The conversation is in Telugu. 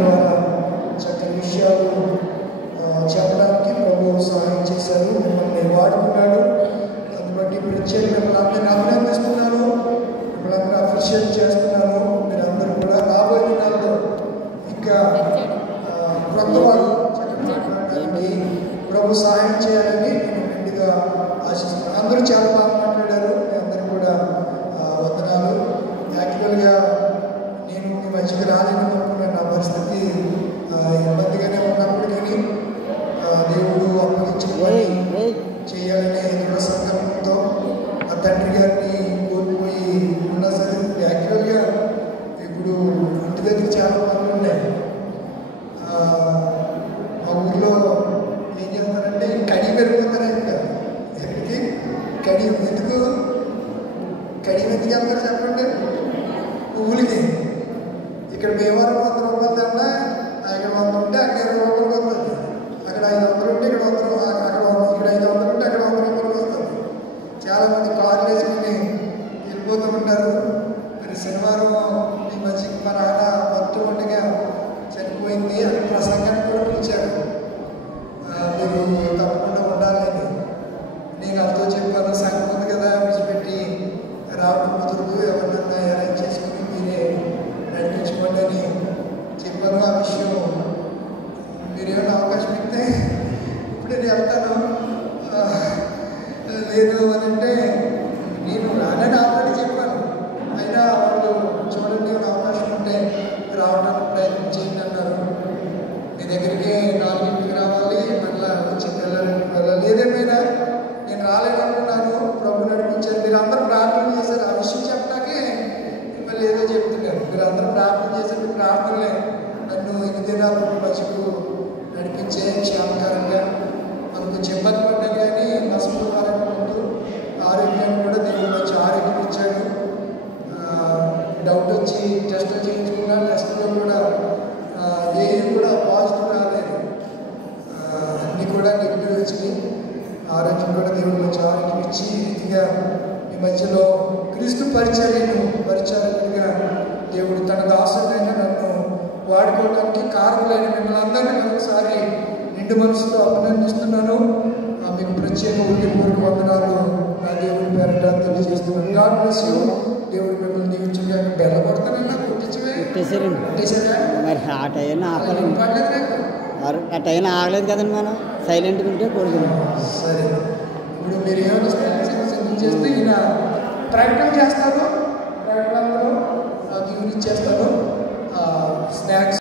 ద్వారా చక్కని విషయాలు చెప్పడానికి ప్రభు సహాయం చేశారు. మిమ్మల్ని వాడుకున్నాడు. దాన్ని బట్టి ప్రత్యేక మిమ్మల్ని అందరినీ అభినందిస్తున్నాను. మిమ్మల్ని అందరూ అప్రిషియేట్ చేస్తున్నాను. మీరందరూ కూడా రాబోయే దినాల్లో ఇంకా క్రొత్త వారు చక్కగా మాట్లాడడానికి ప్రభు సహాయం చేయాలని నేను మెండుగా ఆశిస్తున్నాను. అందరూ చాలా బాగా మాట్లాడారు. మీ అందరూ కూడా వందనాలు. యాక్చువల్గా నేను మీ మధ్యకి రాలేదనుకున్నాను. నా పరిస్థితి ఇబ్బందిగానే ఉన్నప్పటికీ దేవుడు అప్పగించిన పని చేయాలనే దృఢ సంకల్పంతో ఆ తండ్రి గారిని కోల్పోయి ఉన్నా సరే యాక్చువల్గా ఇప్పుడు ఇంటి దగ్గర చాలా పనులు ఉన్నాయి. మా ఊళ్ళో ఏం చేస్తారంటే కడి పెరిగిపోతారు. ఇంకా ఎక్కడికి కడి ఎందుకు వెళ్తారు చెప్పండి? పువ్వులకి. ఇక్కడ భీమవరం 100 రూపాయలు దండ, అక్కడ 100 ఉంటే అక్కడ 20 రూపాయలకు వస్తుంది. అక్కడ 500 ఉంటే ఇక్కడ 100, ఇక్కడ 500 ఉంటే అక్కడ 100 రూపాయలకు వస్తుంది. చాలామంది కార్లు వేసుకుని వెళ్ళిపోతూ ఉంటారు. మరి శనివారం ఈ మధ్యకి మా నాన్న మొత్తం ఉండగా చనిపోయింది. అక్కడ ప్రసంగానికి కూడా పిలిచారు. మీరు తప్పకుండా ఉండాలని. నేను అర్థం చెప్పాను, సంఘం ఉంది కదా విడిచిపెట్టి రావడం కుదరదు, ఎవరినన్నా అరేంజ్ చేసుకుని మీరే నడిపించుకోండి అని చెప్పాను. ఆ విషయం మీరేమైనా అవకాశం ఇస్తే ఇప్పుడు నేను వెళ్తాను లేదు అని అంటే నేను రానని ఆల్రెడీ చెప్పాను. అయినా వాళ్ళు చూడండి ఒక అవకాశం ఉంటే రావడానికి ప్రయత్నం చేయండి అన్నారు. మీ దగ్గరికి 4ంటికి రావాలి, మళ్ళీ వచ్చి వెళ్ళాలి. ఏదేమైనా నేను రాలేదనుకున్నాను. ప్రభు నడిపించారు. మీరు అందరూ ప్రార్థన చేశారు. ఆ విషయం చెప్పడాకే మిమ్మల్ని ఏదో చెప్తున్నారు. మీరు అందరూ ప్రార్థన చేశారు. మీ ప్రార్థనలే నన్ను 8 దినాలు బస్సుకు నడిపించే క్షేమకరంగా మనకు ఇబ్బంది పడ్డాను. కానీ బస్సుకు ముందు ఆరోగ్యాన్ని కూడా దేవుడు మంచి ఆరోగ్యం ఇచ్చాడు. డౌట్ వచ్చి టెస్టులు చేయించుకున్నా. టెస్టులో కూడా ఏది కూడా పాజిటివ్ రాలేదు. అన్నీ కూడా నెగిటివ్ వచ్చినాయి. ఆరోగ్యం కూడా దేవుడు మంచి ఆరోగ్యం ఇచ్చి రీతిగా ఈ మధ్యలో క్రీస్తు పరిచారకుడిగా దేవుడు తన దాసుడైన నన్ను వాడుకోవడానికి కారకులైన మిమ్మల్ని అందరినీ మరొకసారి నిండు మనసుతో అభినందిస్తున్నాను. మీకు ప్రత్యేక ఉద్యోగ వందనాలు నా దేవుడి పేరిట తెలియజేస్తున్నాను. God bless you. దేవుడు మిమ్మల్ని దీవించుగా. బెల్ల కొడతానన్నా కొట్టించారా? మరి ఆ టైం ఆగలేదు కదండి. మనం సైలెంట్గా ఉంటే కోరుకున్నాం. సరే, ఇప్పుడు మీరు ఏమైనా చేస్తే ఈయన ప్రకటన చేస్తారు. ప్రకటనలో దీవుని చేస్తారు. స్నాక్స్